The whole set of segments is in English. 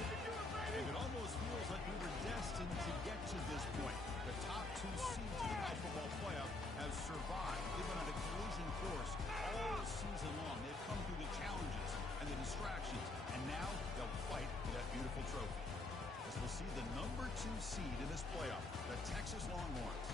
And it almost feels like we were destined to get to this point. The top two seeds in the college football playoff have survived. They've been on a collision course all season long. They've come through the challenges and the distractions, and now they'll fight for that beautiful trophy. As we'll see the number 2 seed in this playoff, the Texas Longhorns,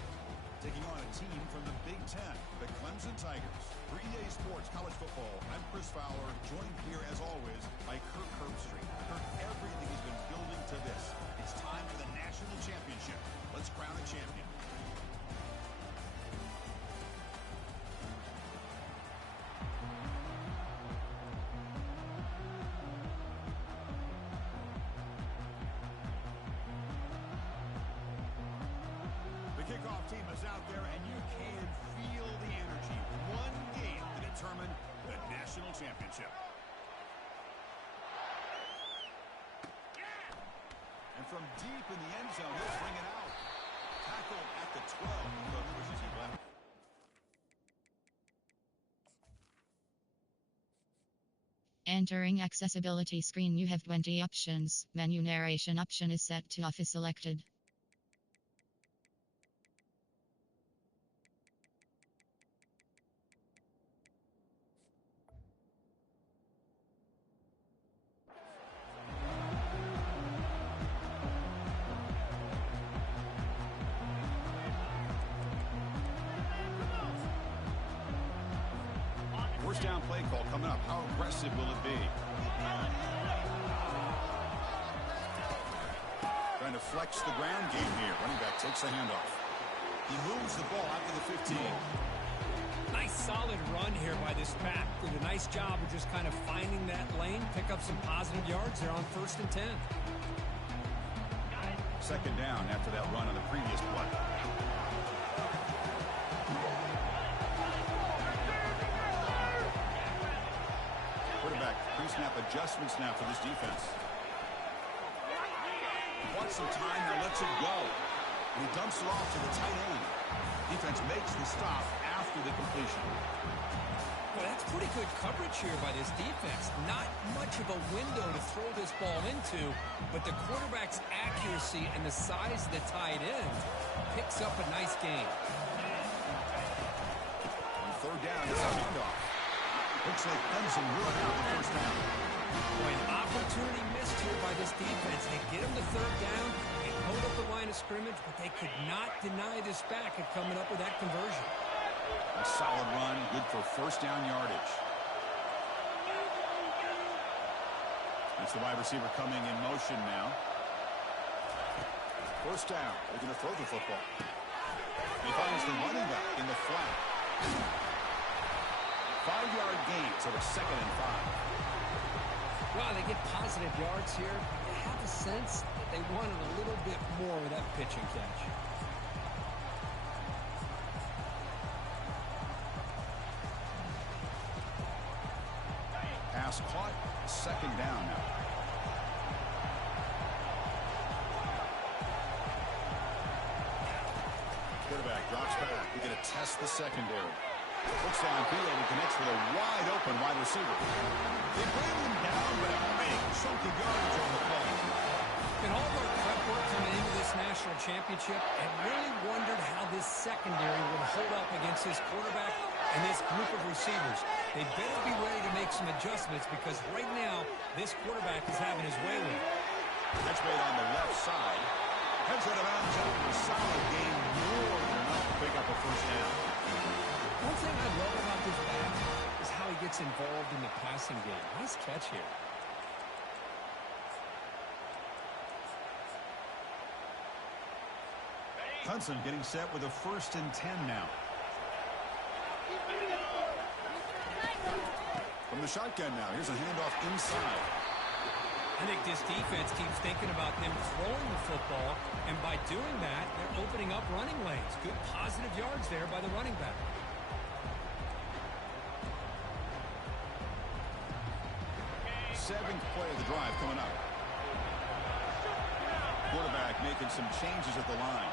taking on a team from the Big Ten, the Clemson Tigers. For EA Sports College Football, I'm Chris Fowler, joined here as always by Kirk Herbstreit. Kirk, everything has been building to this. It's time for the national championship. Let's crown a champion. Kickoff team is out there, and you can feel the energy. One game to determine the national championship. And from deep in the end zone, he'll bring it out. Tackled at the 12. The pushes he left. Entering accessibility screen, you have 20 options. Menu narration option is set to off is selected. First down play call coming up. How aggressive will it be? Trying to flex the ground game here. Running back takes the handoff. He moves the ball out to the 15. Nice solid run here by this pack. Did a nice job of just kind of finding that lane, pick up some positive yards there on 1st and 10. Second down after that run on the previous play. Quarterback pre-snap adjustments now for this defense. He wants some time, now lets it go. And he dumps it off to the tight end. Defense makes the stop after the completion. Well, that's pretty good coverage here by this defense. Not much of a window to throw this ball into, but the quarterback's accuracy and the size of the tight end picks up a nice gain. On third down, it's a handoff. Looks like Clemson will have the first down. Boy, an opportunity missed here by this defense. They get him to third down. They hold up the line of scrimmage, but they could not deny this back at coming up with that conversion. A solid run, good for first down yardage. It's the wide receiver coming in motion now. First down, they're going to throw the football. He finds the running back in the flat. 5-yard gain, so it's 2nd and 5. Wow, they get positive yards here. I have a sense that they wanted a little bit more with that pitch and catch. Pass caught, 2nd down now. Quarterback drops back. We're going to test the secondary. Looks downfield and connects with a wide-open wide receiver. They bring him down, but a big chunk of yardage on the play. In all of our prep work coming into this national championship, I really wondered how this secondary would hold up against this quarterback and this group of receivers. They better be ready to make some adjustments because right now, this quarterback is having his way with it. That's made on the left side. Heads out of bounds after a solid game, more than enough to pick up a first down. One thing I love about this back is how he gets involved in the passing game. Nice catch here. Clemson getting set with a 1st and 10 now. From the shotgun now, here's a handoff inside. I think this defense keeps thinking about them throwing the football, and by doing that, they're opening up running lanes. Good positive yards there by the running back. Seventh play of the drive coming up. Quarterback making some changes at the line.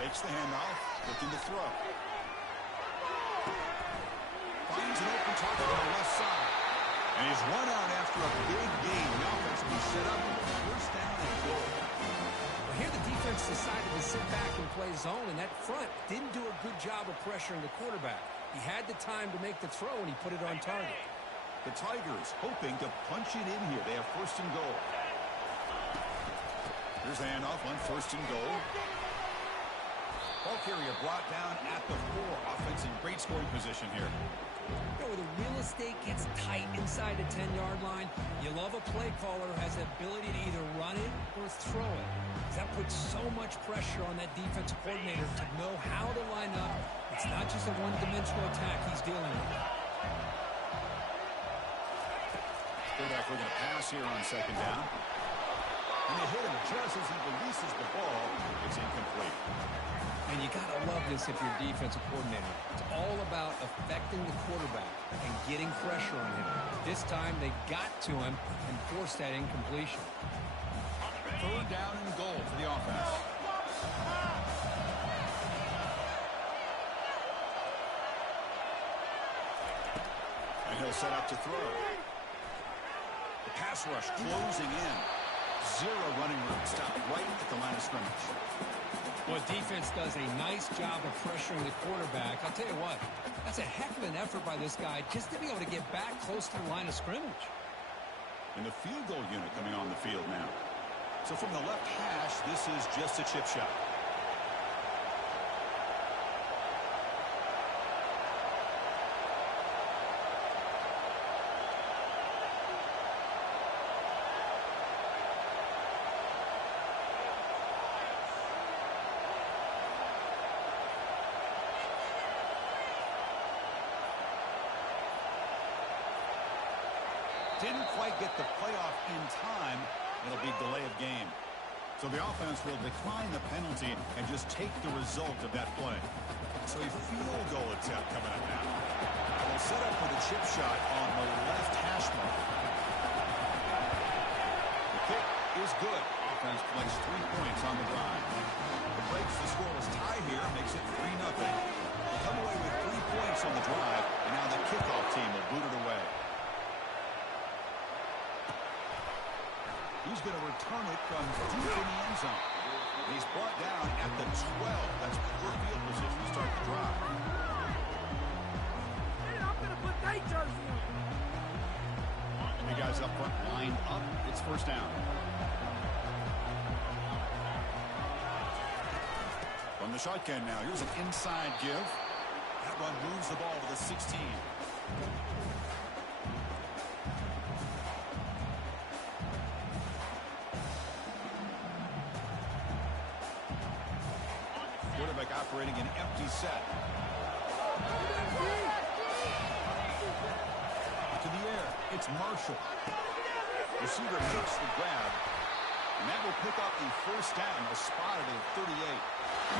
Takes the handoff, looking to throw. Finds an open target on the left side. And he's run out after a big gain. The offense will be set up first down and goal. Well, here the defense decided to sit back and play zone, and that front didn't do a good job of pressuring the quarterback. He had the time to make the throw, and he put it on target. The Tigers hoping to punch it in here. They have first and goal. Here's the handoff on first and goal. Ball carrier brought down at the 4. Offense in great scoring position here. You know, where the real estate gets tight inside the 10-yard line, you love a play caller who has the ability to either run it or throw it. That puts so much pressure on that defensive coordinator to know how to line up. It's not just a one-dimensional attack he's dealing with. Quarterback looking to pass here on second down. And they hit him just as he releases the ball. It's incomplete. And you got to love this if you're a defensive coordinator. It's all about affecting the quarterback and getting pressure on him. This time they got to him and forced that incompletion. Third down and goal for the offense. And he'll set up to throw. The pass rush closing in. 0 running room. Stopped right at the line of scrimmage. Well, defense does a nice job of pressuring the quarterback. I'll tell you what, that's a heck of an effort by this guy just to be able to get back close to the line of scrimmage. And the field goal unit coming on the field now. So from the left hash, this is just a chip shot. Didn't quite get the playoff in time. It'll be delay of game. So the offense will decline the penalty and just take the result of that play. So a field goal attempt coming up now. They'll set up for the chip shot on the left hash mark. The kick is good. Offense collects 3 points on the drive. It breaks the scoreless tie here, makes it 3-0. They'll come away with 3 points on the drive, and now the kickoff team will boot it away. He's going to return it from deep in the end zone. And he's brought down at the 12. That's poor field position to start the drive. I'm going to put that jersey on. The guys up front lined up. It's first down. From the shotgun now. Here's an inside give. That run moves the ball to the 16. Quarterback operating an empty set. To the air. It's Marshall. Receiver makes the grab. And that will pick up the first down. A spotted at 38.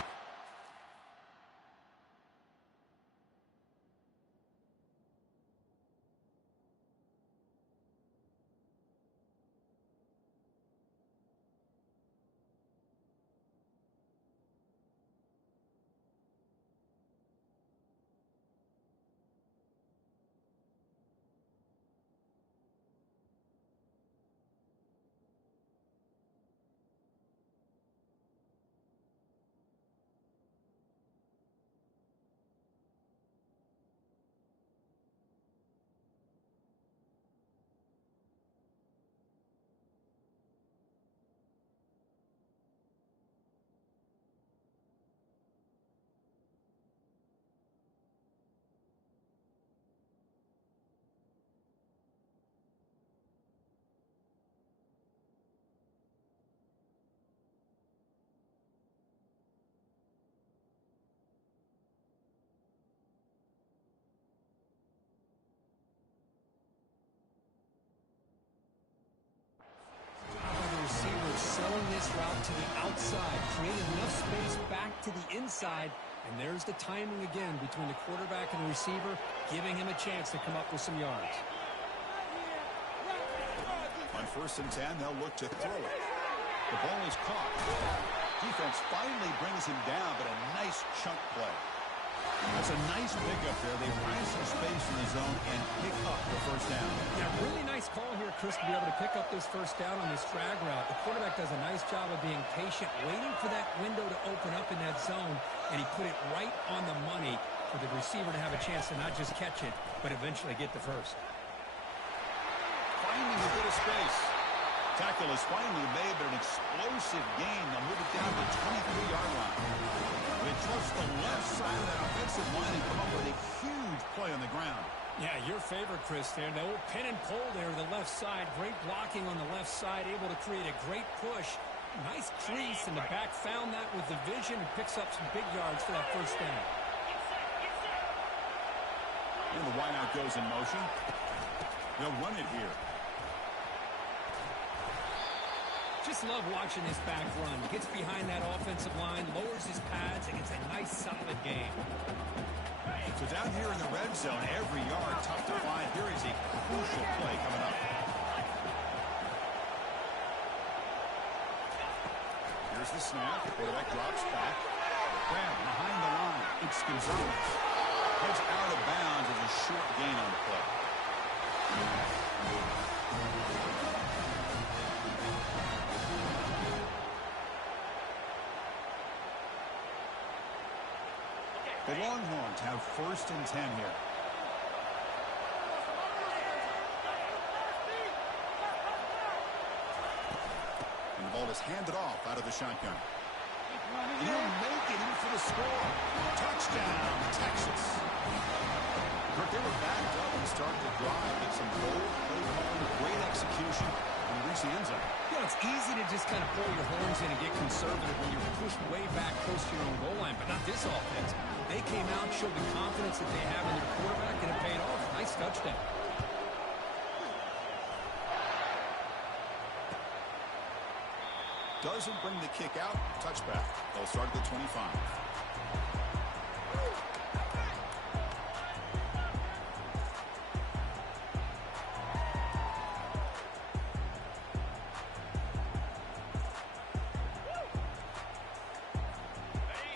Selling this route to the outside, creating enough space back to the inside, and there's the timing again between the quarterback and the receiver, giving him a chance to come up with some yards. On first and 10, they'll look to throw it. The ball is caught. Defense finally brings him down, but a nice chunk play. That's a nice pickup there. They find some space in the zone and pick up the first down. Yeah, really nice call here, Chris. chance to be able to pick up this first down on this drag route. The quarterback does a nice job of being patient, waiting for that window to open up in that zone, and he put it right on the money for the receiver to have a chance to not just catch it, but eventually get the first. Finding a bit of space. Tackle is finally made, but an explosive gain. They'll move it down to the 23-yard line. They trust the left side of that offensive line and come up with a huge play on the ground. Yeah, your favorite, Chris, there. The old pin and pull there to the left side. Great blocking on the left side, able to create a great push. Nice crease, and the back found that with the vision and picks up some big yards for that first down. And the wideout goes in motion. They'll run it here. Just love watching this back run. Gets behind that offensive line, lowers his pads, and gets a nice, solid gain. So down here in the red zone, every yard tough to find. Here is a crucial play coming up. Here's the snap. The quarterback drops back. Grab behind the line. It's Gonzalez. Heads out of bounds with a short gain on the play. The Longhorns have 1st and 10 here. And the ball is handed off out of the shotgun. He'll make it in for the score. Touchdown, Texas. Kirk, they were backed up and started to drive. Get some bold play calling, great execution, and reach the end zone. You know, it's easy to just kind of pull your horns in and get conservative when you're pushed way back close to your own goal line, but not this offense. They came out, showed the confidence that they have in their quarterback, and it paid off. Nice touchdown. Doesn't bring the kick out. Touchback. They'll start at the 25.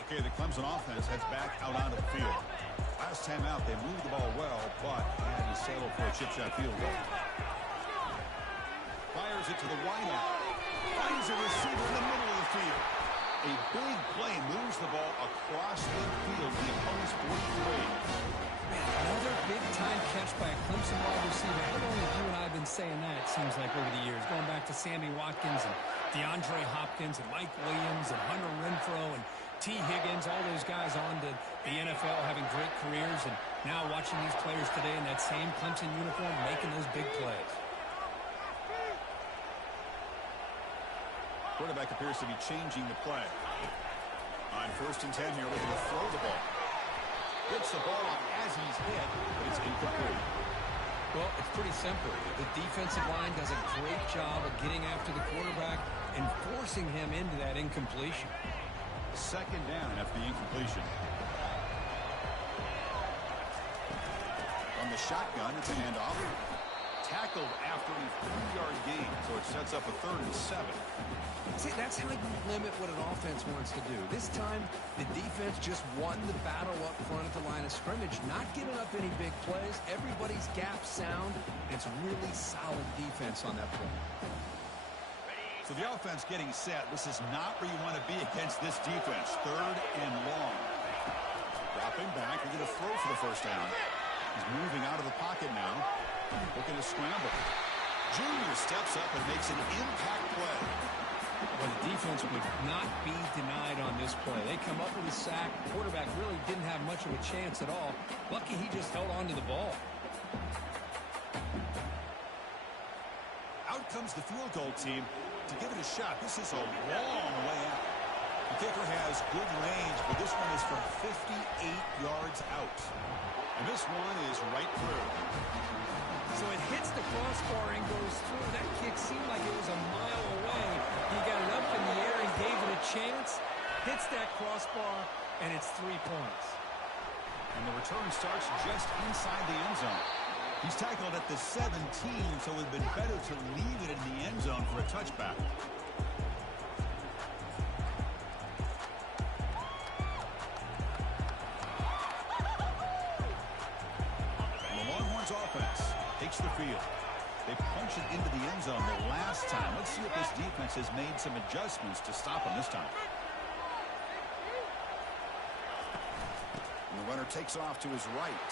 Okay, the Clemson offense heads back out onto the field. Last time out, they moved the ball well, but had to settle for a chip shot field goal. Fires it to the wideout. Finds a receiver in the middle of the field. A big play moves the ball across the field to the opponent's 43. Man, another big-time catch by a Clemson wide receiver. How long have you and I been saying that, it seems like, over the years? Going back to Sammy Watkins and DeAndre Hopkins and Mike Williams and Hunter Renfrow and T. Higgins, all those guys on to the NFL having great careers, and now watching these players today in that same Clemson uniform making those big plays. Quarterback appears to be changing the play. On 1st and 10 here, looking to throw the ball. Gets the ball off as he's hit, but it's incomplete. Well, it's pretty simple. The defensive line does a great job of getting after the quarterback and forcing him into that incompletion. 2nd down after the incompletion. From the shotgun, it's a handoff. Tackled after a 3-yard gain, so it sets up a 3rd and 7. See, that's how you limit what an offense wants to do. This time, the defense just won the battle up front at the line of scrimmage, not giving up any big plays. Everybody's gap sound. It's really solid defense on that play. So the offense getting set. This is not where you want to be against this defense. 3rd and long. Dropping back. They're going to throw for the first down. He's moving out of the pocket now. Looking to scramble. Junior steps up and makes an impact play. Well, the defense would not be denied on this play. They come up with a sack. The quarterback really didn't have much of a chance at all. Lucky he just held on to the ball. Out comes the field goal team to give it a shot. This is a long way out. The kicker has good range, but this one is from 58 yards out. And this one is right through. So it hits the crossbar and goes through. That kick seemed like it was a mile away. He got it up in the air and gave it a chance. Hits that crossbar, and it's 3 points. And the return starts just inside the end zone. He's tackled at the 17, so it would have been better to leave it in the end zone for a touchback. And the Longhorns offense takes the field. They punched it into the end zone the last time. Let's see if this defense has made some adjustments to stop them this time. And the runner takes off to his right.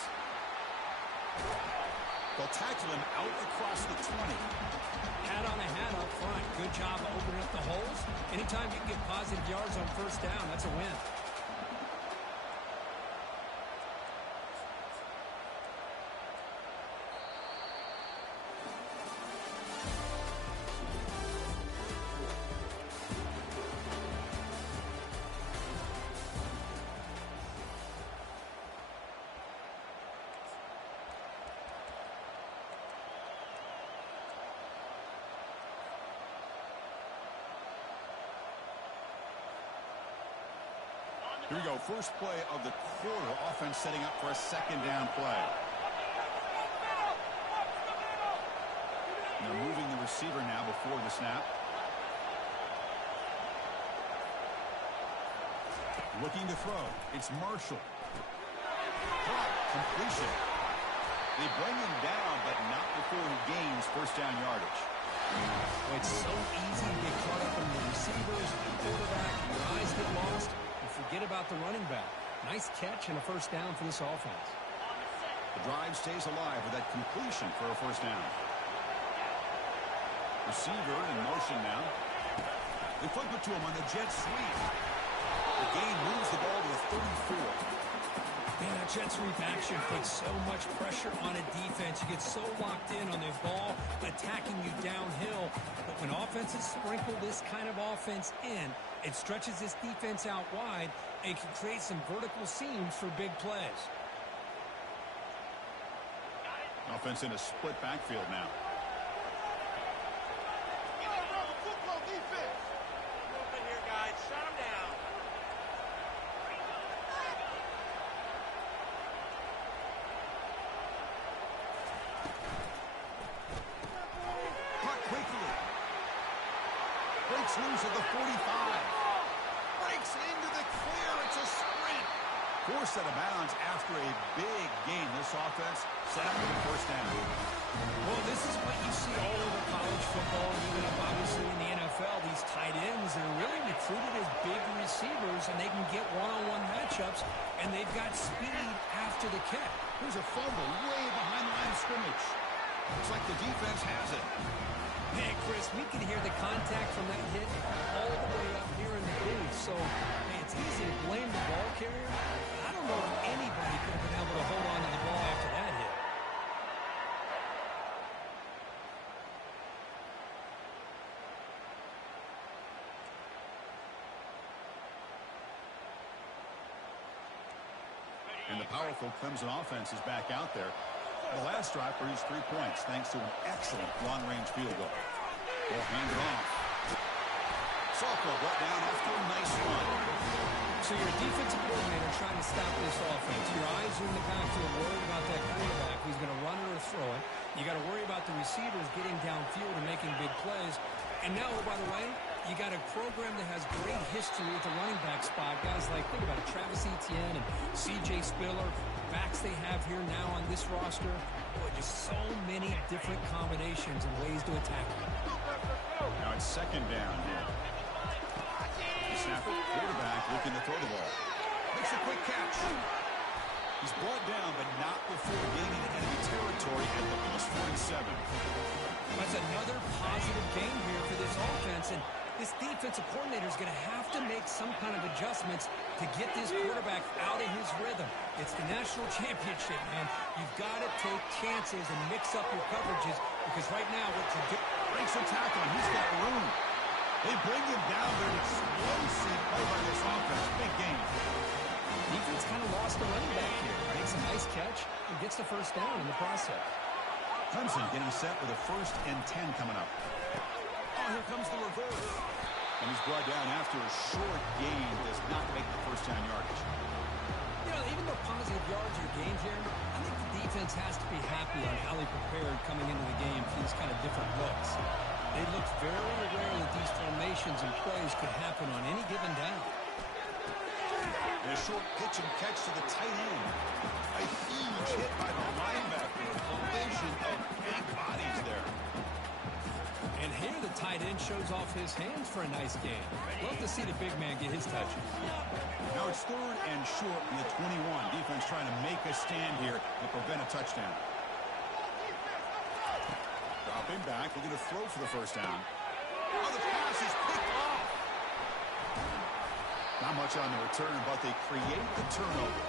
They'll tackle him out across the 20. Hat on a hat up front. Good job of opening up the holes. Anytime you can get positive yards on first down, that's a win. Here we go, first play of the quarter. Offense setting up for a second down play. And they're moving the receiver now before the snap. Looking to throw. It's Marshall. Caught. Completion. They bring him down, but not before he gains first down yardage. Well, it's so easy to get caught up in the receivers, the quarterback, your eyes get lost. Forget about the running back. Nice catch and a first down for this offense. The drive stays alive with that completion for a first down. Receiver in motion now. They flip it to him on the jet sweep. The game moves the ball to the 34. Man, that jet sweep action puts so much pressure on a defense. You get so locked in on the ball attacking you downhill. But when offenses sprinkle this kind of offense in, it stretches this defense out wide and can create some vertical seams for big plays. Offense in a split backfield now. Breaks loose at the 45. Breaks into the clear. It's a sprint. Forced out of bounds after a big gain. This offense set up for the first down. Well, this is what you see all over college football and even up obviously in the NFL. These tight ends are really recruited as big receivers, and they can get one-on-one matchups, and they've got speed after the catch. Here's a fumble way behind the line of scrimmage. Looks like the defense has it. Hey, Chris, we can hear the contact from that hit all the way up here in the booth. So, hey, it's easy to blame the ball carrier. But I don't know if anybody could have been able to hold on to the ball after that hit. And the powerful Clemson offense is back out there. The last drive produced 3 points thanks to an excellent long-range field goal. Ball handed off. Salko brought down after a nice run. So you're a defensive coordinator trying to stop this offense. Your eyes are in the backfield worried about that quarterback who's going to run it or throw it. You got to worry about the receivers getting downfield and making big plays. And now, oh, by the way, you got a program that has great history at the running back spot. Guys like, think about it, Travis Etienne and C.J. Spiller. Backs they have here now on this roster. Boy, just so many different combinations and ways to attack it. Now it's second down here. The snapper, quarterback looking to throw the ball. Makes a quick catch. He's brought down, but not before getting into enemy territory at the plus 47. That's another positive game here for this offense, and this defensive coordinator is going to have to make some kind of adjustments to get this quarterback out of his rhythm. It's the national championship, man. You've got to take chances and mix up your coverages, because right now what you're doing... Breaks a tackle, and he's got room. They bring him down. They're an explosive play by this offense. Big game. Defense kind of lost the running back here. Makes a nice catch and gets the first down in the process. Clemson getting set with a 1st and 10 coming up. Oh, here comes the reverse. And he's brought down after a short gain. Does not make the first down yardage. You know, even though positive yards are gained here, I think the defense has to be happy on how they prepared coming into the game for these kind of different looks. They looked very aware that these formations and plays could happen on any given down. And a short pitch and catch to the tight end. A huge hit by the linebacker. A collision of big bodies there. line shows off his hands for a nice gain. Love to see the big man get his touches. Now it's 3rd and short in the 21. Defense trying to make a stand here to prevent a touchdown. Dropping back, looking to throw for the first down. Oh, the pass is picked off. Not much on the return, but they create the turnover.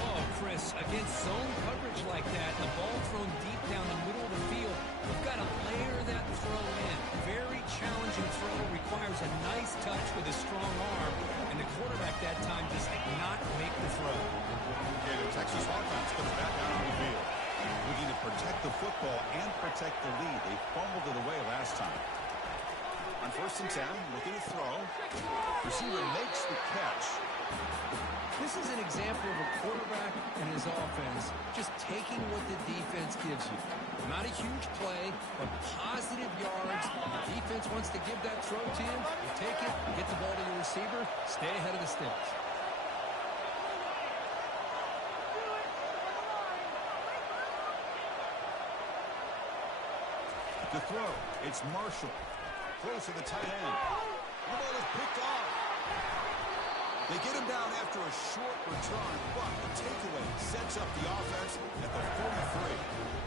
Oh, Chris, against zone coverage like that, the ball thrown deep down the middle of the field, you've got to layer that throw in. Very challenging throw, requires a nice touch with a strong arm, and the quarterback that time just did not make the throw. Okay, the Texas offense comes back out on the field, looking to protect the football and protect the lead. They fumbled it away last time. On 1st and 10, looking to throw. Receiver makes the catch. This is an example of a quarterback and his offense just taking what the defense gives you. Not a huge play, but positive yards. The defense wants to give that throw to you. You take it, get the ball to your receiver, stay ahead of the sticks. The throw, it's Marshall. Close to the tight end. The ball is picked off. They get him down after a short return, but the takeaway sets up the offense at the 43.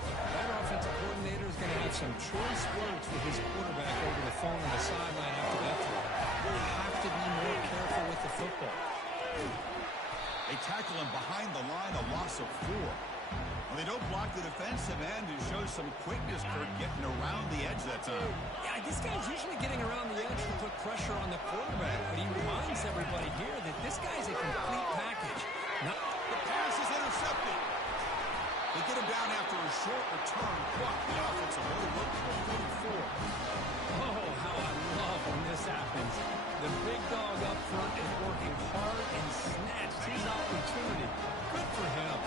That offensive coordinator is going to have some choice words with his quarterback over the phone on the sideline after that throw. You have to be more careful with the football. They tackle him behind the line, a loss of 4. Well, they don't block the defensive end, who shows some quickness, Kurt, getting around the edge that time. Yeah, this guy's usually getting around the edge to put pressure on the quarterback, but he reminds everybody here that this guy's a complete package. The pass is intercepted. They get him down after a short return, but the offensive line look for 44. Oh, how I love when this happens. The big dog up front is working hard and snatched his opportunity. Good for him.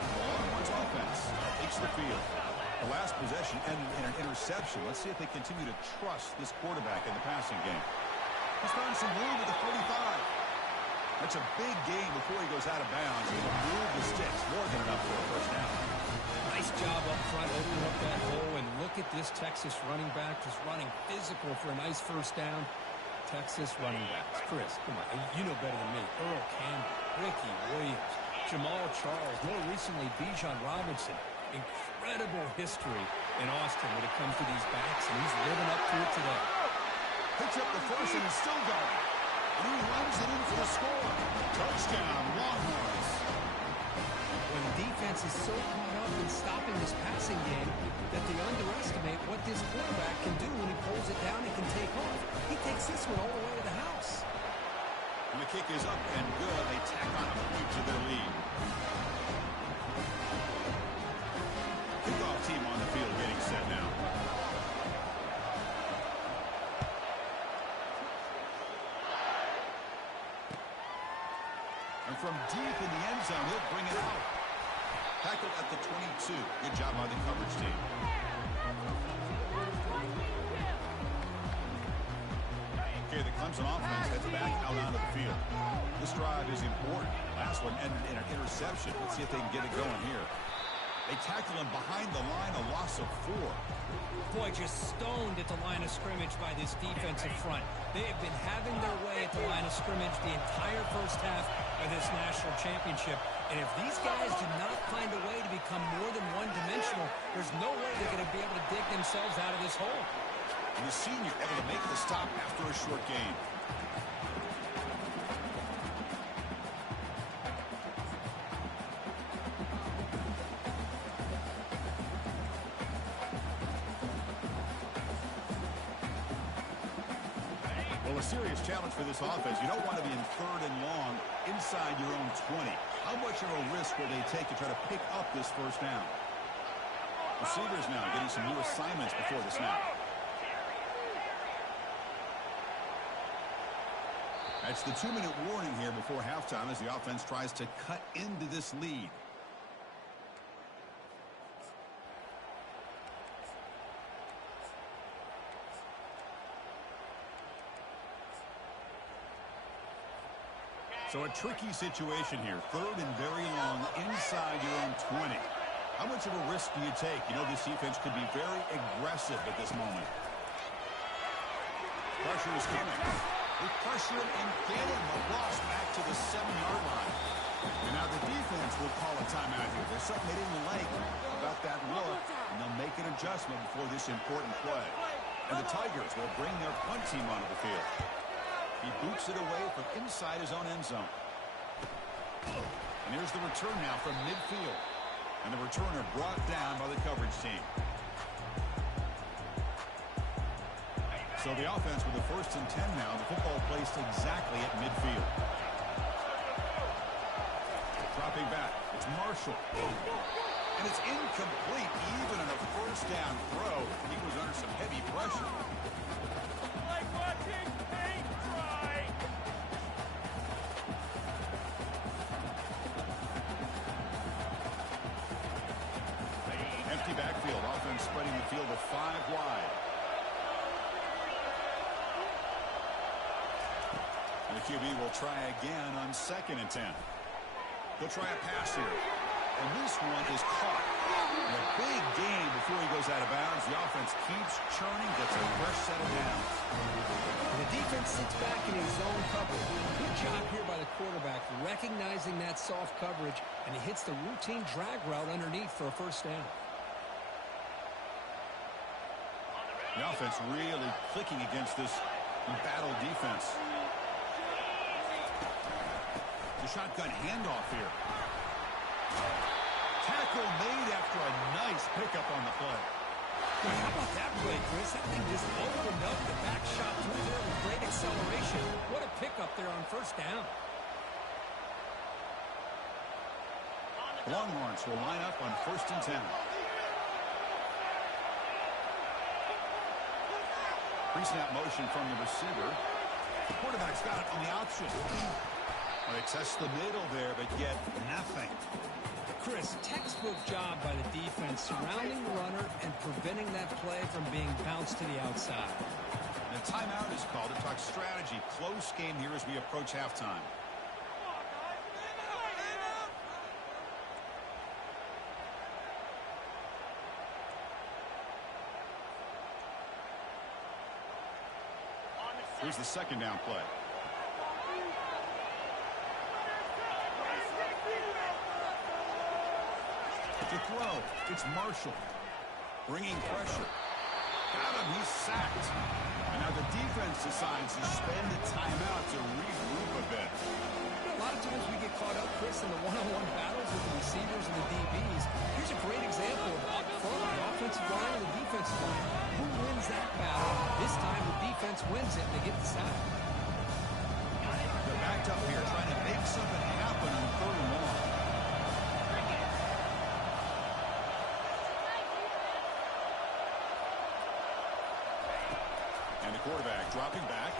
Longhorns offense takes the field. The last possession ended in an interception. Let's see if they continue to trust this quarterback in the passing game. He's found some room at the 45. That's a big gain before he goes out of bounds. He's going to move the sticks. More than enough for a first down. Nice job up front, opening up that hole. And look at this Texas running back just running physical for a nice first down. Texas running backs. Chris, come on. You know better than me. Earl Campbell, Ricky Williams, Jamal Charles, more recently Bijan Robinson. Incredible history in Austin when it comes to these backs, and he's living up to it today. Picks up the first and is still going. And he runs it in for the score. Touchdown, Longhorns. When the defense is so caught up in stopping this passing game that they underestimate what this quarterback can do when he pulls it down and can take off. He takes this one all the way to the house. And the kick is up and good. They tack on a point to their lead. Kickoff team on the field getting set now. And from deep in the end zone, he'll bring it out. Tackled at the 22. Good job by the coverage team. Okay, the Clemson offense heads back out onto the field. This drive is important. Last one ended in an interception. Let's see if they can get it going here. They tackle him behind the line, a loss of 4. Boy, just stoned at the line of scrimmage by this defensive front. They have been having their way at the line of scrimmage the entire first half of this national championship. And if these guys do not find a way to become more than one-dimensional, there's no way they're going to be able to dig themselves out of this hole. And the senior able to make the stop after a short gain. Well, a serious challenge for this offense. You don't want to be in 3rd and long inside your own 20. How much of a risk will they take to try to pick up this first down? Receivers now getting some new assignments before the snap. That's the 2-minute warning here before halftime as the offense tries to cut into this lead. So a tricky situation here. 3rd and very long inside your own 20. How much of a risk do you take? You know, this defense could be very aggressive at this moment. Pressure is coming. They pressure him and get him. A loss back to the 7-yard line. And now the defense will call a timeout here. There's something they didn't like about that look, and they'll make an adjustment before this important play. And the Tigers will bring their punt team onto the field. He boots it away from inside his own end zone. And here's the return now from midfield. And the returner brought down by the coverage team. So the offense with the 1st and 10 now. The football placed exactly at midfield. Dropping back. It's Marshall. And it's incomplete. Even on a 1st down throw, he was under some heavy pressure. Empty backfield. Offense spreading the field to 5 wide. And the QB will try again on 2nd and 10. He'll try a pass here. And this one is caught. And a big gain before he goes out of bounds. The offense keeps churning, gets a fresh set of downs. The defense sits back in his zone coverage. Good job here by the quarterback, recognizing that soft coverage, and he hits the routine drag route underneath for a 1st down. The offense really clicking against this embattled defense. The shotgun handoff here. Tackle made after a nice pickup on the play. Well, how about that play, Chris? That thing just opened up. The back shot through there with great acceleration. What a pickup there on 1st down. The Longhorns will line up on 1st and 10. Pre-snap motion from the receiver. The quarterback's got it on the option. Well, they test the middle there, but get nothing. Chris, textbook job by the defense, surrounding the runner and preventing that play from being bounced to the outside. And a timeout is called to talk strategy. Close game here as we approach halftime. Here's the 2nd down play. To throw, it's Marshall. Bringing pressure. Got him, he's sacked. And now the defense decides to spend the timeout to regroup a bit. A lot of times we get caught up, Chris, in the one-on-one battles with the receivers and the DBs. Here's a great example of up front, the offensive line and the defensive line. Who wins that battle? This time the defense wins it and they get the sack. They're backed up here trying to make something happen on 3rd and long. And the quarterback dropping back.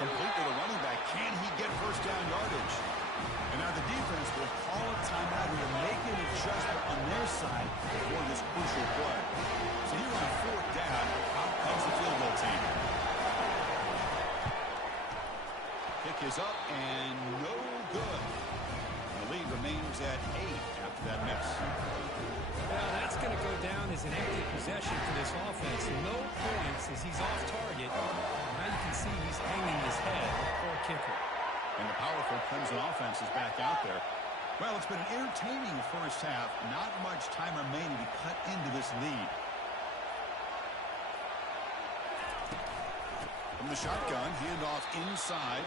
Complete to the running back. Can he get 1st down yardage? And now the defense will call a timeout here to make an adjustment on their side before this crucial play. So here on 4th down, out comes the field goal team. Kick is up and no good. The lead remains at 8 after that miss. Well, that's going to go down as an empty possession for this offense. No points as he's off target. Now you can see he's hanging his head. Poor kicker. And the powerful Clemson offense is back out there. Well, it's been an entertaining 1st half. Not much time remaining to cut into this lead. From the shotgun, handoff inside.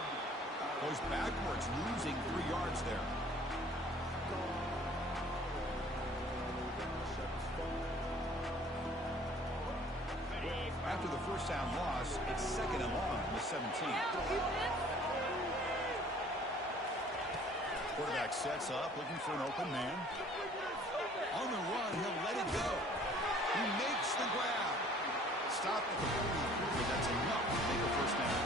Goes backwards, losing 3 yards there. After the 1st down loss, it's 2nd and long from the 17. Quarterback sets up, looking for an open man. On the run, he'll let it go. He makes the grab. Stop at the 43. That's enough to make a 1st down.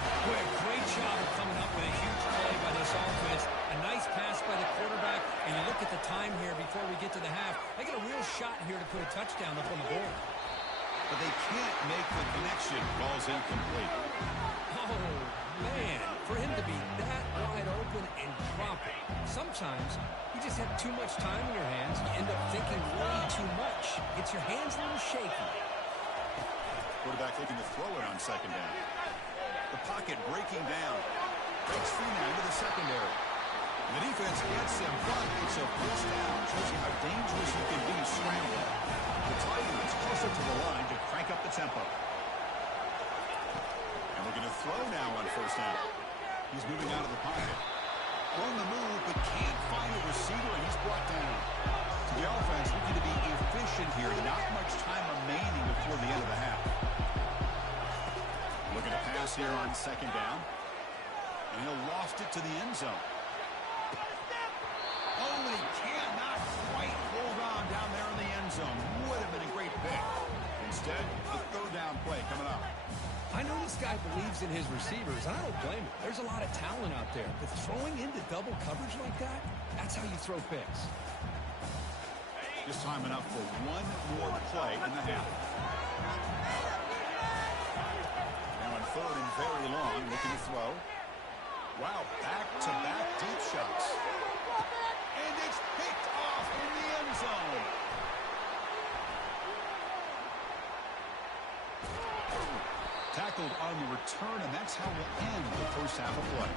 Boy, a great job of coming up with a huge play by this offense. A nice pass by the quarterback. And you look at the time here before we get to the half. They get a real shot here to put a touchdown up on the board. But they can't make the connection. Ball's incomplete. Oh, man. For him to be that wide open and drop it. Sometimes you just have too much time in your hands. You end up thinking way too much. Gets your hands a little shaky. Quarterback looking to throw it on second down. The pocket breaking down. Breaks free now into the secondary. The defense gets him, but it's a first down. Shows you how dangerous he can be scrambling. The Tigers closer to the line to crank up the tempo. And we're going to throw now on first down. He's moving out of the pocket. On the move, but can't find a receiver, and he's brought down. To the offense, looking to be efficient here. Not much time remaining before the end of the half. Looking to pass here on second down. And he'll loft it to the end zone. Oh, and he cannot quite hold on down there in the end zone. Would have been a great pick. Instead, a third down play coming up. I know this guy believes in his receivers, and I don't blame him. There's a lot of talent out there, but throwing into double coverage like that, that's how you throw picks. Just time enough for one more play in the half. Now on third and very long, looking to throw. Wow, back-to-back deep shots. And it's picked off in the end zone. Tackled on the return, and that's how we'll end the first half of play.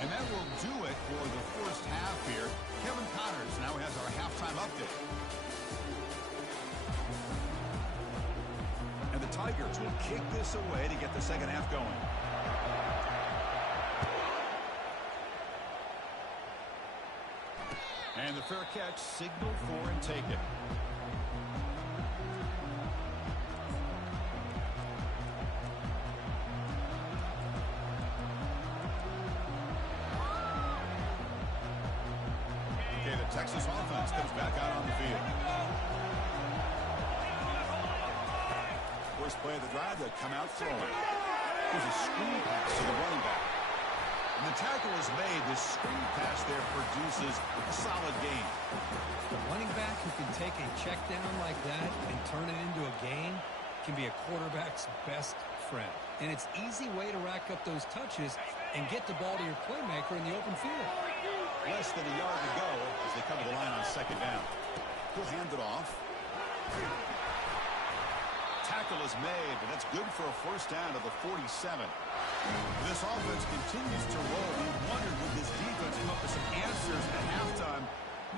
And that will do it for the first half here. Kevin Connors now has our halftime update. And the Tigers will kick this away to get the second half going. And the fair catch signaled for and taken. Okay, the Texas offense comes back out on the field. First play of the drive, they'll come out throwing. Here's a screen pass to the running back. And the tackle is made. This screen pass there produces a solid gain. The running back who can take a check down like that and turn it into a gain can be a quarterback's best friend. And it's an easy way to rack up those touches and get the ball to your playmaker in the open field. Less than a yard to go as they come to the line on second down. He'll hand it off. Tackle is made, but that's good for a first down to the 47. This offense continues to roll. We wondered, would this defense come up with some answers at halftime?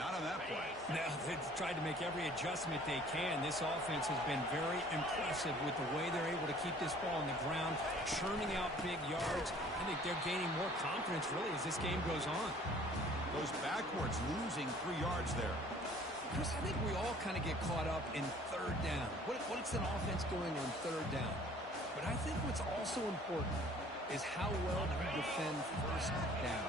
Not on that play. No, they've tried to make every adjustment they can. This offense has been very impressive with the way they're able to keep this ball on the ground, churning out big yards. I think they're gaining more confidence, really, as this game goes on. Goes backwards, losing 3 yards there. Chris, I think we all kind of get caught up in third down. What's an offense doing on third down? But I think what's also important is how well you defend first down.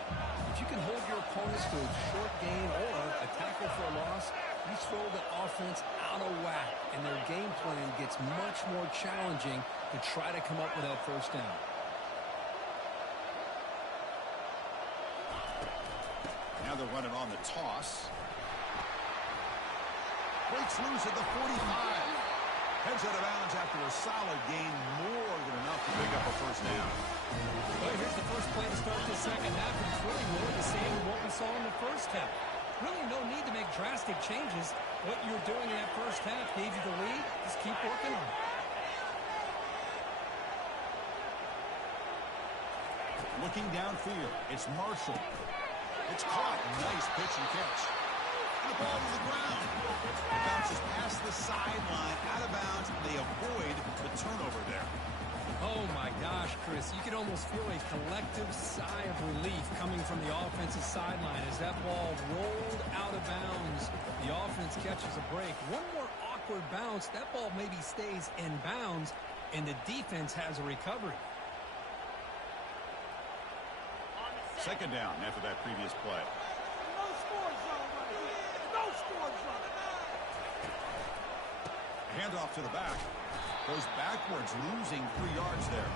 If you can hold your opponents to a short gain or a tackle for a loss, you throw the offense out of whack, and their game plan gets much more challenging to try to come up with that first down. Now they're running on the toss. Breaks loose at the 45. Heads out of bounds after a solid gain, more than enough to pick up a first down. Well, here's the first play to start the second half, and it's really more the same as what we saw in the first half. Really no need to make drastic changes. What you were doing in that first half gave you the lead. Just keep working on it. Looking downfield, it's Marshall. It's caught. Nice pitch and catch. And the ball to the ground. It bounces past the sideline, out of bounds. They avoid the turnover there. Oh, my gosh, Chris. You can almost feel a collective sigh of relief coming from the offensive sideline as that ball rolled out of bounds. The offense catches a break. One more awkward bounce. That ball maybe stays in bounds, and the defense has a recovery. Second down after that previous play. No score zone right here. No score zone. Handoff to the back. Goes backwards, losing 3 yards there.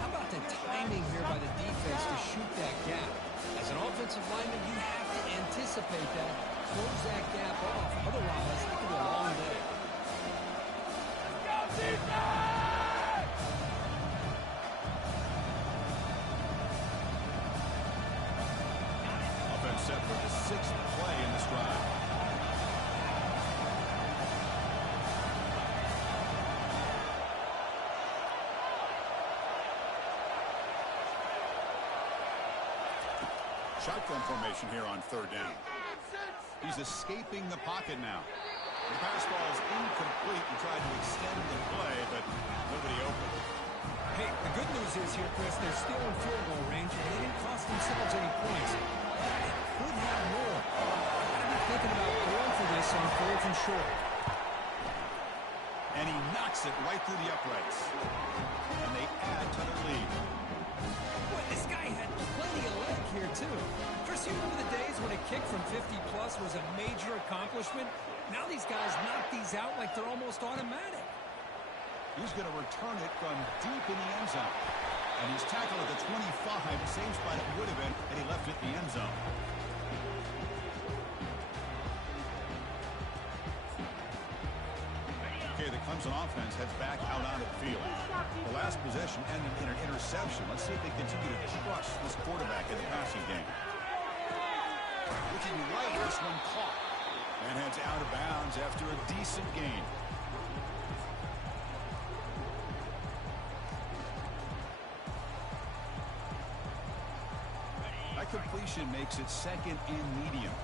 How about the timing here by the defense to shoot that gap? As an offensive lineman, you have to anticipate that, close that gap off. Otherwise, it could be a long day. Go defense! set for the 6th play in this drive. Shotgun formation here on 3rd down. He's escaping the pocket now. The pass ball is incomplete. He tried to extend the play, but nobody open. Hey, the good news is here, Chris, they're still in field goal range, and they didn't cost themselves any points. They could have more. Gotta be thinking about going for this on 4th and short. And he knocks it right through the uprights. And they add to their lead. Boy, this guy had plenty of leg here, too. Chris, you remember the days when a kick from 50-plus was a major accomplishment? Now these guys knock these out like they're almost automatic. He's going to return it from deep in the end zone. And he's tackled at the 25, same spot it would have been had he left it in the end zone. Okay, the Clemson offense heads back out onto the field. The last possession ended in an interception. Let's see if they continue to trust this quarterback in the passing game. Looking right, this one caught. And heads out of bounds after a decent gain. That completion makes it 2nd and medium.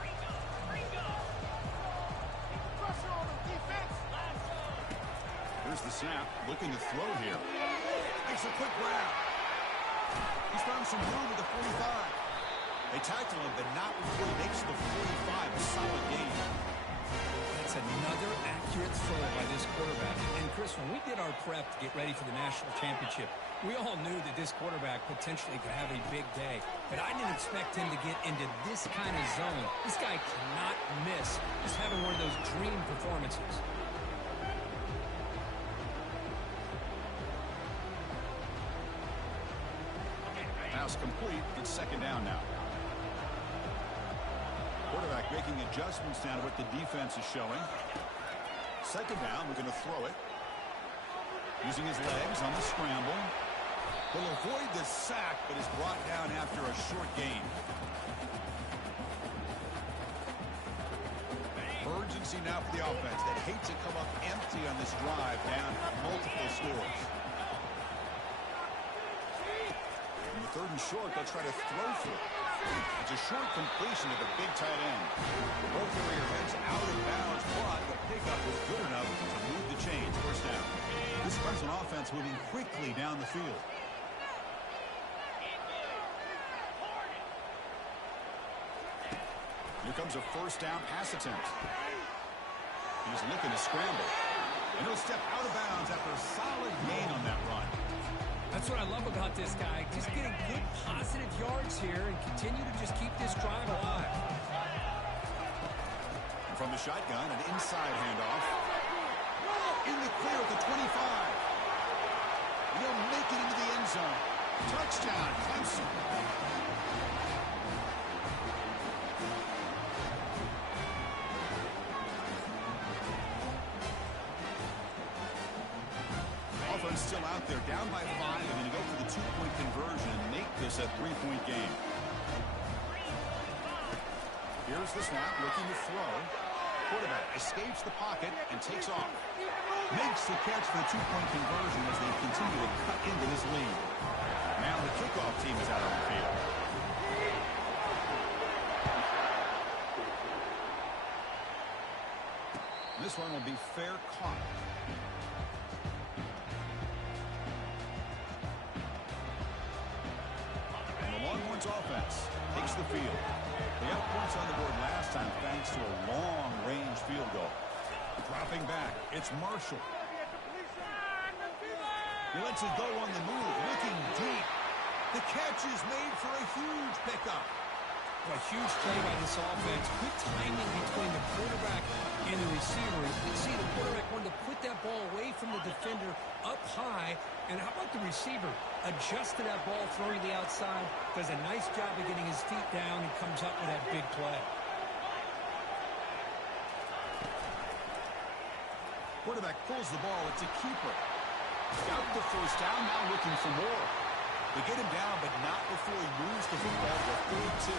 Here's the snap, looking to throw here. Makes a quick grab. He's found some room at the 45. They tackle him, but not before he makes the 45. A solid gain. That's another accurate throw by this quarterback. And, Chris, when we did our prep to get ready for the national championship, we all knew that this quarterback potentially could have a big day. But I didn't expect him to get into this kind of zone. This guy cannot miss. He's having one of those dream performances. Pass complete. It's 2nd down now. Quarterback making adjustments now to what the defense is showing. 2nd down, we're going to throw it. Using his legs on the scramble. He'll avoid the sack, but is brought down after a short gain. Urgency now for the offense that hates to come up empty on this drive, down multiple scores. In the 3rd and short, they'll try to throw for it. It's a short completion to the big tight end. The ball carrier heads out of bounds, but the pickup was good enough to move the chains. 1st down. This Clemson offense moving quickly down the field. Here comes a 1st down pass attempt. He's looking to scramble. And he'll step out of bounds after a solid gain on that run. That's what I love about this guy. Just getting good positive yards here and continue to just keep this drive alive. And from the shotgun, an inside handoff. In the clear at the 25. And he'll make it into the end zone. Touchdown, Clemson. Offense still out there, down by 5, and then you go for the 2-point conversion and make this a 3-point game. Here's the snap, looking to throw. Quarterback escapes the pocket and takes off. Makes the catch for the 2-point conversion as they continue to cut into this lead. Now the kickoff team is out on the field. This one will be fair caught. And the Longhorns offense takes the field. They got points on the board last time thanks to a long-range field goal. Dropping back, it's Marshall. He lets it go on the move, looking deep. The catch is made for a huge pickup. A huge play by this offense. Good timing between the quarterback and the receiver. You can see the quarterback wanted to put that ball away from the defender up high. And how about the receiver? Adjusted that ball, thrown to the outside. Does a nice job of getting his feet down and comes up with that big play. Quarterback pulls the ball. It's a keeper. Got the 1st down, now looking for more. They get him down, but not before he moves the football to 3-2.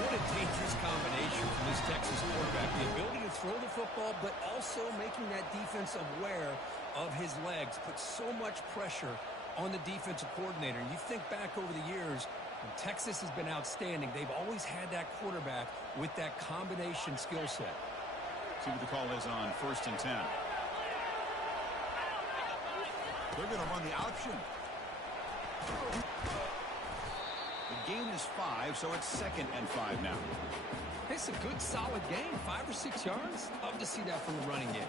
What a dangerous combination from this Texas quarterback. The ability to throw the football, but also making that defense aware of his legs. Put so much pressure on the defensive coordinator. You think back over the years, when Texas has been outstanding. They've always had that quarterback with that combination skill set. See what the call is on 1st and 10. They're going to run the option. The gain is 5, so it's 2nd and 5 now. It's a good, solid game. 5 or 6 yards. Love to see that from the running game.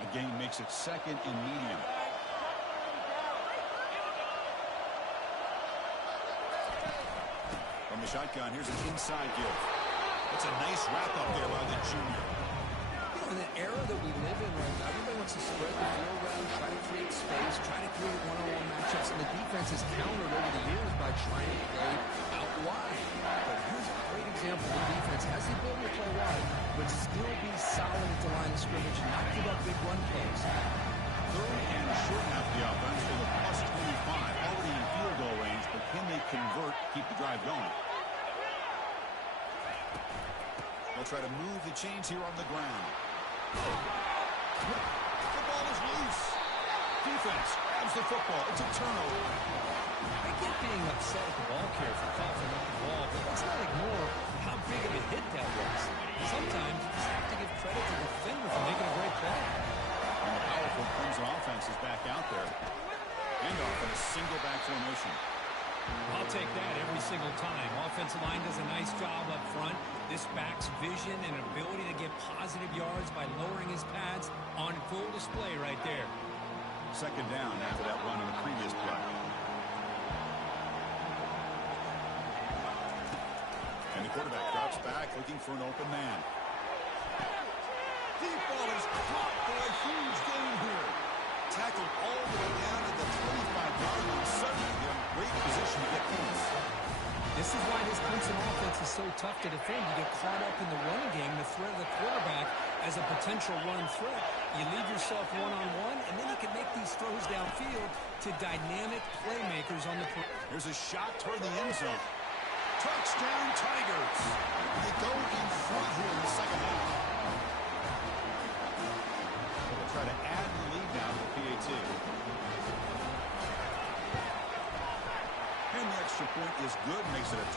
The gain makes it 2nd and medium. From the shotgun, here's an inside give. It's a nice wrap-up there by the junior. In the era that we live in right now, everybody wants to spread the field around, try to create space, try to create one-on-one matchups, and the defense has countered over the years by trying to play out wide. But here's a great example of the defense. Has the ability to play wide, but still be solid at the line of scrimmage and not give up big run plays. 3rd and short half of the offense for the plus 25. Already in field goal range, but can they convert, keep the drive going? They'll try to move the chains here on the ground. The ball is loose. Defense grabs the football. It's a turnover. I get being upset at the ball carrier for coughing up the ball, but let's not ignore how big of a hit that was. Sometimes you just have to give credit to the defender for making a great play. And the powerful Clemson offense is back out there. Handoff in a single back formation. I'll take that every single time. Offensive line does a nice job up front. This back's vision and ability to get positive yards by lowering his pads on full display right there. 2nd down after that run in the previous play. And the quarterback drops back looking for an open man. Deep ball is caught for a huge gain here. Tackled all the way down to the 25-yard line. Suddenly they're in great position to get points. This is why this Clemson offense is so tough to defend. You get caught up in the running game, the threat of the quarterback as a potential run threat. You leave yourself one-on-one, and then you can make these throws downfield to dynamic playmakers on the perimeter. Here's a shot toward the end zone. Touchdown, Tigers. They go in front here in the 2nd half. They'll try to add the lead now to the PAT. And the extra point is good, makes it a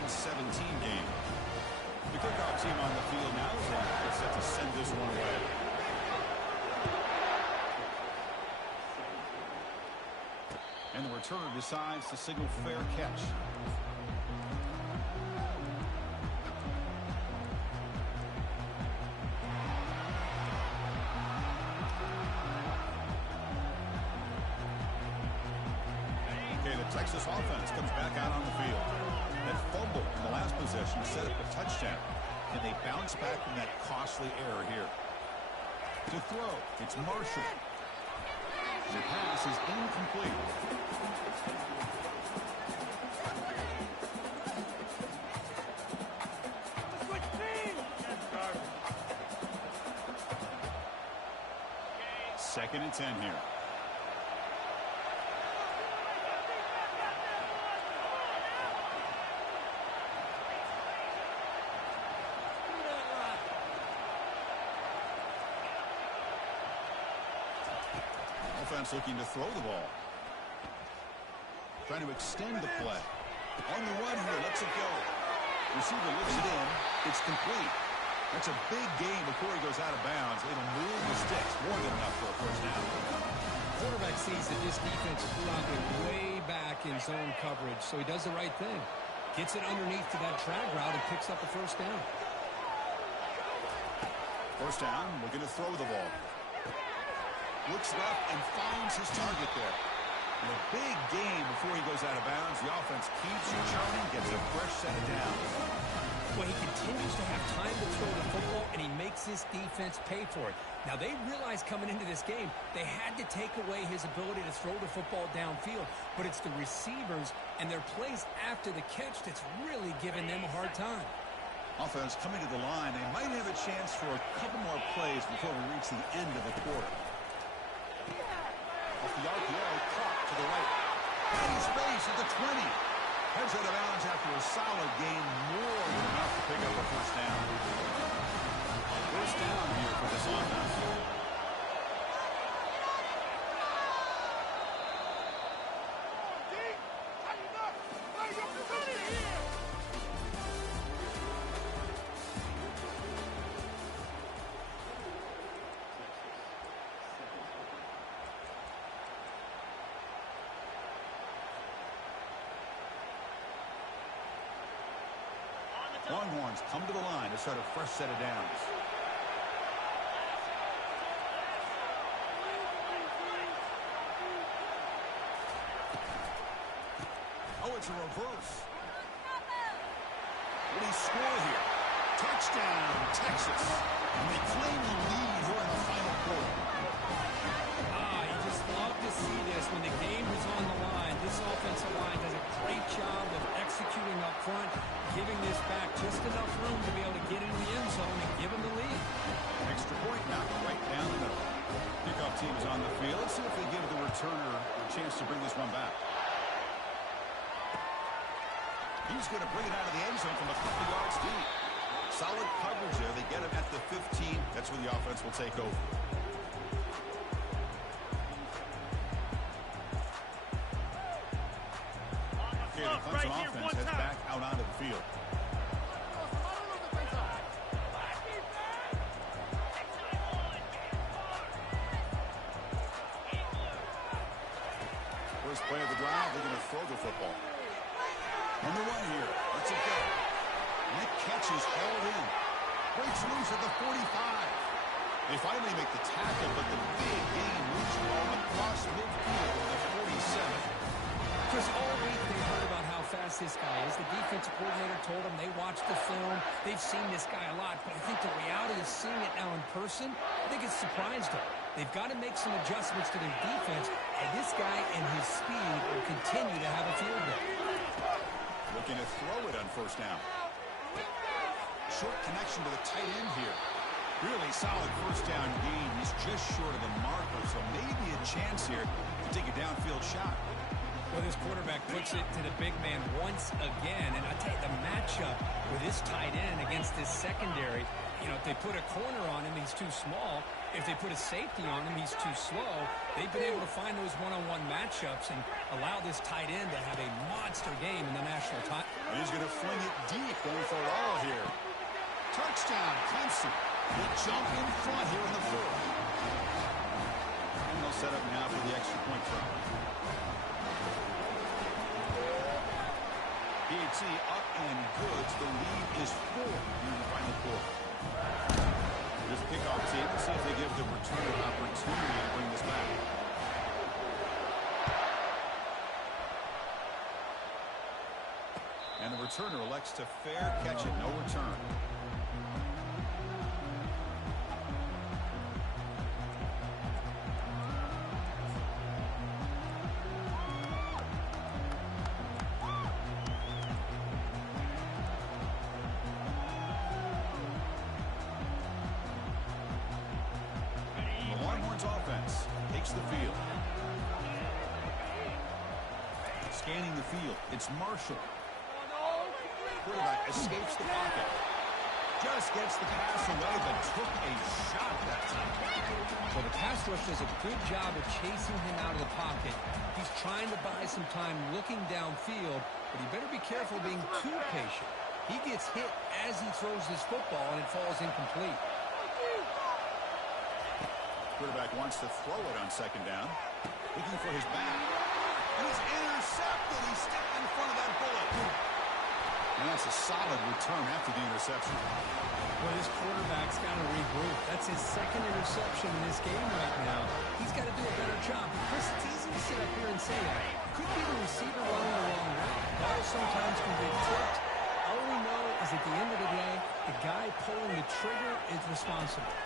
21-17 game. The kickoff team on the field now is set to send this one away. And the returner decides to signal fair catch. Texas offense comes back out on the field. That fumble in the last possession set up a touchdown. And they bounce back from that costly error here. To throw, it's Marshall. The pass is incomplete. Second and 10 here. Offense looking to throw the ball. Trying to extend the play. On the run here, lets it go. Receiver lifts it in. It's complete. That's a big gain before he goes out of bounds. It'll move the sticks. More than enough for a first down. Quarterback sees that this defense is blocking way back in zone coverage, so he does the right thing. Gets it underneath to that drag route and picks up the first down. First down, looking to throw the ball. Looks left and finds his target there. And a big gain before he goes out of bounds. The offense keeps churning, gets a fresh set of downs. Well, he continues to have time to throw the football, and he makes his defense pay for it. Now, they realized coming into this game, they had to take away his ability to throw the football downfield. But it's the receivers and their plays after the catch that's really giving them a hard time. Offense coming to the line. They might have a chance for a couple more plays before we reach the end of the quarter. Off the RPO, caught to the right. Empty space at the 20. Heads out of bounds after a solid game. More than enough to pick up a first down. First down here for this offense. Longhorns come to the line to start a fresh set of downs. Oh, it's a reverse. What do you score here? Touchdown, Texas. And they claim the lead here in the final quarter. You just love to see this when the game is on the line. This offensive line does a great job of executing up front, giving this back just enough room to be able to get into the end zone and give them the lead. Extra point now, right down the middle. Kickoff team is on the field. Let's see if they give the returner a chance to bring this one back. He's going to bring it out of the end zone from a couple yards deep. Solid coverage there. They get him at the 15. That's where the offense will take over. Okay, the Clemson offense heads back out onto the field. First play of the drive, they're going to throw the football. On the run here. Let's it go. Nick catches hauled in. Breaks loose at the 45. They finally make the tackle, but the big gain moves the ball across midfield to the 47. Chris, all week they heard about how fast this guy is. The defensive coordinator told them they watched the film. They've seen this guy a lot, but I think the reality of seeing it now in person, I think it's surprised them. They've got to make some adjustments to their defense, and this guy and his speed will continue to have a field day. Looking to throw it on first down. Short connection to the tight end here. Really solid first down gain. He's just short of the marker, so maybe a chance here to take a downfield shot. Well, this quarterback puts it to the big man once again, and I tell you, the matchup with this tight end against this secondary, you know, if they put a corner on him, he's too small. If they put a safety on him, he's too slow. They've been able to find those one-on-one matchups and allow this tight end to have a monster game in the national title. He's going to fling it deep, going for it all here. Touchdown, Clemson. Will jump in front here in the fourth. And they'll set up now for the extra point try. PHC up and good. The lead is 4 in the final quarter. Here's the kickoff team. Let's see if they give the returner an opportunity to bring this back. And the returner elects to fair catch it. No return. Offense takes the field. Scanning the field. It's Marshall. Quarterback escapes the pocket. Just gets the pass away, but took a shot that time. Well, the pass rush does a good job of chasing him out of the pocket. He's trying to buy some time looking downfield, but he better be careful being too patient. He gets hit as he throws this football, and it falls incomplete. Quarterback wants to throw it on second down. Looking for his back. And he's intercepted. He stepped in front of that bullet. And that's a solid return after the interception. Well, this quarterback's got to regroup. That's his second interception in this game right now. He's got to do a better job. Chris, it's easy to sit up here and say that. Could be the receiver running the wrong route. Balls sometimes can be tipped. All we know is at the end of the day, the guy pulling the trigger is responsible.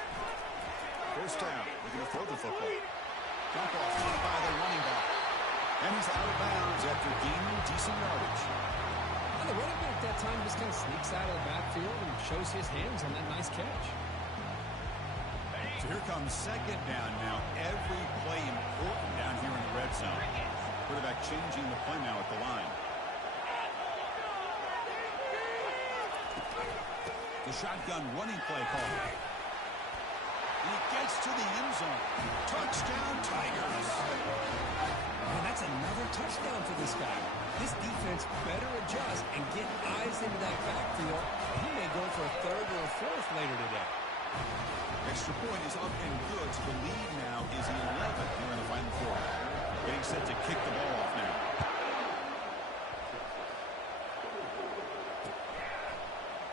First down, they're going to throw the football. Dump off caught by the running back. And he's out of bounds after gaining decent yardage. And the running back that time just kind of sneaks out of the backfield and shows his hands on that nice catch. So here comes second down now. Every play important down here in the red zone. Quarterback changing the play now at the line. The shotgun running play call. And he gets to the end zone. Touchdown, Tigers. And that's another touchdown for this guy. This defense better adjust and get eyes into that backfield. He may go for a third or a fourth later today. Extra point is up and good, so the lead now is 11 here in the final quarter. Getting set to kick the ball off now.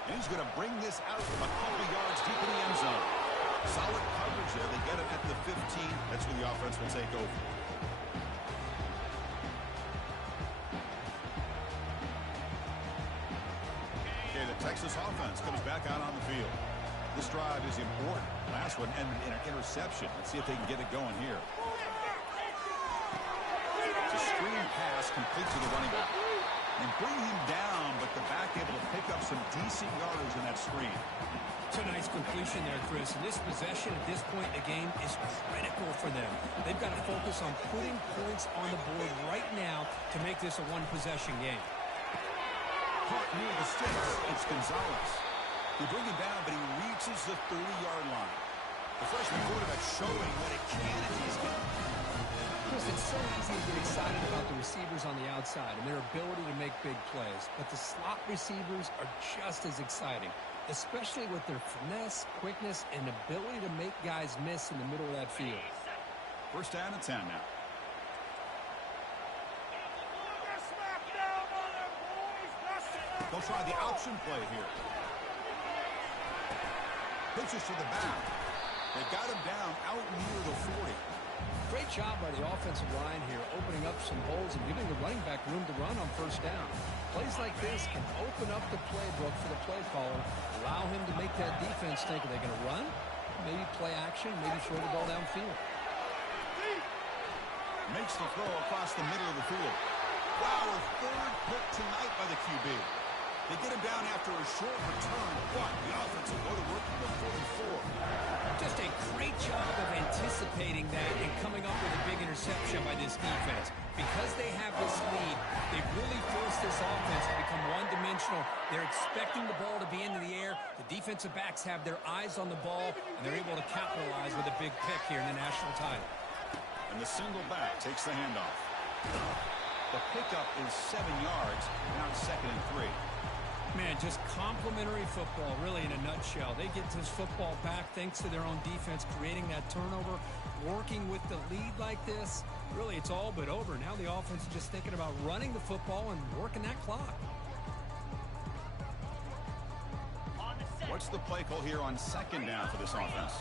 And he's going to bring this out from a couple yards deep in the end zone. Solid coverage there. They get it at the 15. That's where the offense will take over. Okay, the Texas offense comes back out on the field. This drive is important. Last one ended in an interception. Let's see if they can get it going here. It's a screen pass complete to the running back. And bring him down, but the back able to pick up some decent yardage in that screen. It's a nice completion there, Chris. And this possession at this point in the game is critical for them. They've got to focus on putting points on the board right now to make this a one-possession game. Caught near the sticks. It's Gonzalez. They bring him down, but he reaches the 30-yard line. The freshman quarterback showing what a can at these games. Chris, it's so easy to get excited about the receivers on the outside and their ability to make big plays. But the slot receivers are just as exciting, especially with their finesse, quickness, and ability to make guys miss in the middle of that field. First down and 10 now. They'll try the option play here. Pitches to the back. They got him down out near the 40. Great job by the offensive line here, opening up some holes and giving the running back room to run on first down. Plays like this can open up the playbook for the play caller, allow him to make that defense think, are they going to run? Maybe play action, maybe throw the ball downfield. Makes the throw across the middle of the field. Wow, a third pick tonight by the QB. They get him down after a short return, but the offense will go to work from the 44. Just a great job of anticipating that and coming up with a big interception by this defense. Because they have this lead, they've really forced this offense to become one-dimensional. They're expecting the ball to be into the air. The defensive backs have their eyes on the ball, and they're able to capitalize with a big pick here in the national title. And the single back takes the handoff. The pickup is 7 yards, now 2nd and 3. Man, just complimentary football, really, in a nutshell. They get this football back thanks to their own defense, creating that turnover, working with the lead like this. Really, it's all but over. Now the offense is just thinking about running the football and working that clock. What's the play call here on 2nd down for this offense?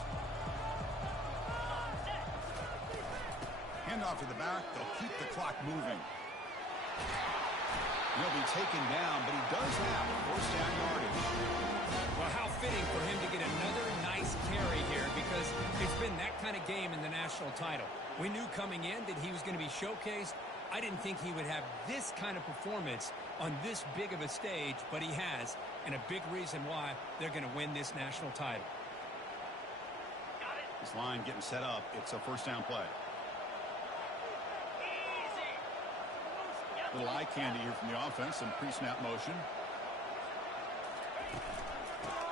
Handoff to the back. They'll keep the clock moving. He'll be taken down, but he does have first down yardage. Well, how fitting for him to get another nice carry here, because it's been that kind of game in the national title. We knew coming in that he was going to be showcased. I didn't think he would have this kind of performance on this big of a stage, but he has, and a big reason why they're going to win this national title. This line getting set up. It's a first down play. Little eye candy here from the offense and pre-snap motion.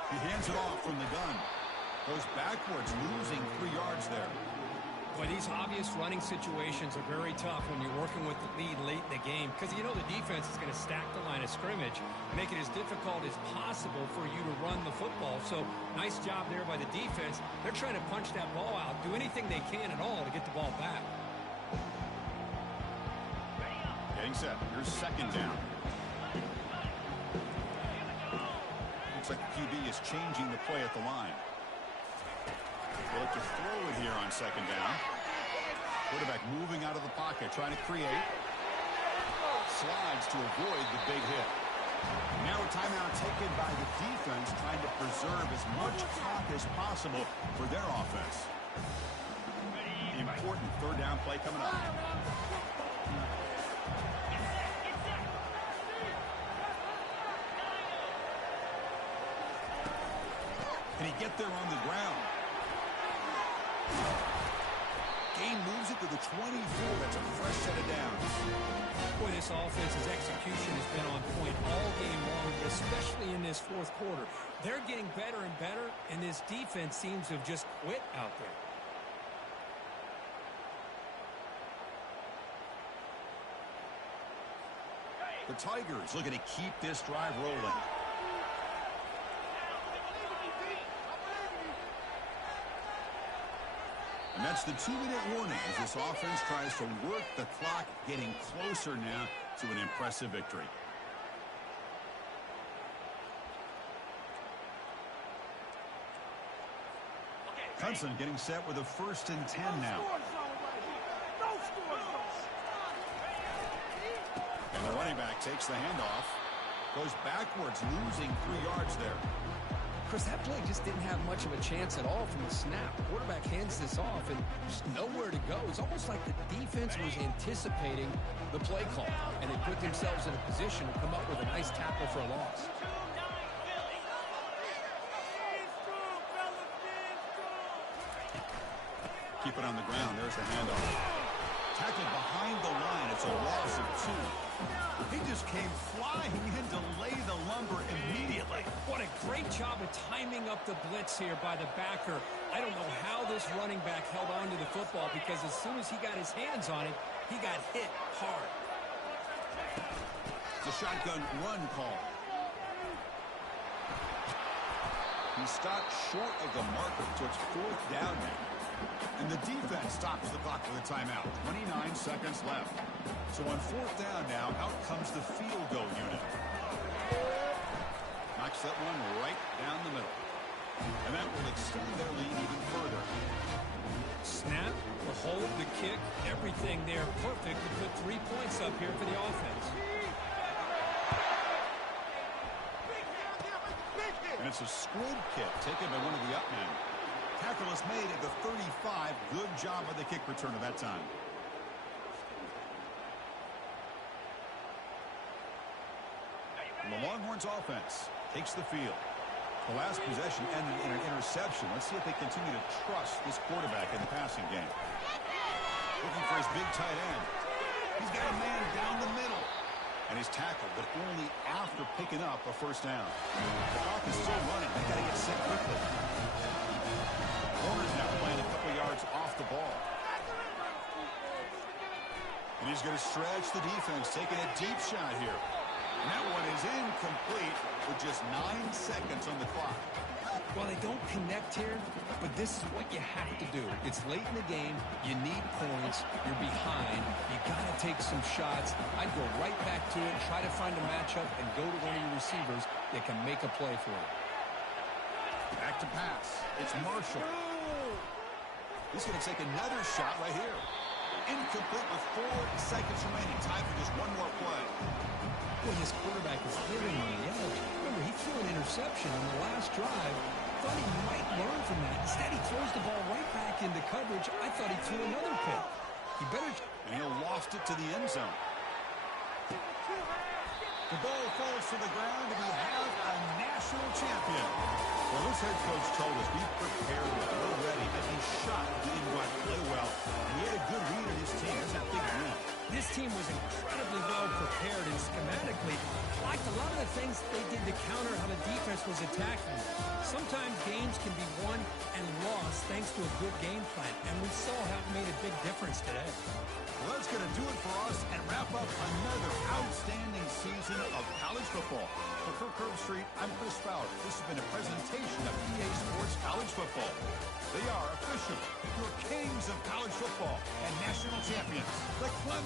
He hands it off from the gun. Goes backwards, losing 3 yards there. Boy, these obvious running situations are very tough when you're working with the lead late in the game, because you know the defense is going to stack the line of scrimmage, make it as difficult as possible for you to run the football. So nice job there by the defense. They're trying to punch that ball out, do anything they can at all to get the ball back. Getting set. Here's 2nd down. Looks like the QB is changing the play at the line. They look to throw it here on 2nd down. Quarterback moving out of the pocket, trying to create. Slides to avoid the big hit. Now a timeout taken by the defense, trying to preserve as much clock as possible for their offense. Important 3rd down play coming up. Can he get there on the ground? Gain moves it to the 24. That's a fresh set of downs. Boy, this offense's execution has been on point all game long, especially in this fourth quarter. They're getting better and better, and this defense seems to have just quit out there. The Tigers looking to keep this drive rolling. And that's the 2-minute warning as this offense tries to work the clock, getting closer now to an impressive victory. Clemson getting set with a 1st and 10 now. And the running back takes the handoff. Goes backwards, losing 3 yards there. Chris, that play just didn't have much of a chance at all from the snap. Quarterback hands this off and just nowhere to go. It's almost like the defense was anticipating the play call, and they put themselves in a position to come up with a nice tackle for a loss. Keep it on the ground. There's the handoff. Tackled behind the line. It's a loss of 2. He just came flying in to lay the lumber immediately. What a great job of timing up the blitz here by the backer. I don't know how this running back held on to the football, because as soon as he got his hands on it, he got hit hard. It's a shotgun run call. He stopped short of the marker, so it's 4th down now. And the defense stops the clock with a timeout. 29 seconds left. So on 4th down now, out comes the field goal unit. Knocks that one right down the middle. And that will extend their lead even further. Snap, the hold, the kick, everything there perfect to put 3 points up here for the offense. And it's a squib kick taken by one of the up men. Tackle is made at the 35. Good job by the kick returner that time. And the Longhorns offense takes the field. The last possession ended in an interception. Let's see if they continue to trust this quarterback in the passing game. Looking for his big tight end. He's got a man down the middle. And he's tackled, but only after picking up a 1st down. The clock is still running. They got to get set quickly. Corner's now playing a couple yards off the ball. And he's going to stretch the defense, taking a deep shot here. And that one is incomplete with just 9 seconds on the clock. Well, they don't connect here, but this is what you have to do. It's late in the game. You need points. You're behind. You got to take some shots. I'd go right back to it, try to find a matchup, and go to one of your receivers that can make a play for you. Back to pass. It's Marshall. He's going to take another shot right here. Incomplete with 4 seconds remaining. Time for just one more play. Boy, this quarterback is living on the edge. Remember, he threw an interception on the last drive. Thought he might learn from that. Instead, he throws the ball right back into coverage. I thought he threw another pick. He better... And he'll loft it to the end zone. The ball falls to the ground, and we have a national champion. Well, this head coach told us, be prepared, we're ready. And he shot, he didn't go out and play well. And he had a good read on his team. That's a big win. This team was incredibly well prepared, and schematically liked a lot of the things they did to counter how the defense was attacking. Sometimes games can be won and lost thanks to a good game plan, and we saw how it made a big difference today. Well, that's going to do it for us and wrap up another outstanding season of college football. For Kirk Herbstreit, I'm Chris Fowler. This has been a presentation of EA Sports College Football. They are officially your kings of college football and national champions, the Clemson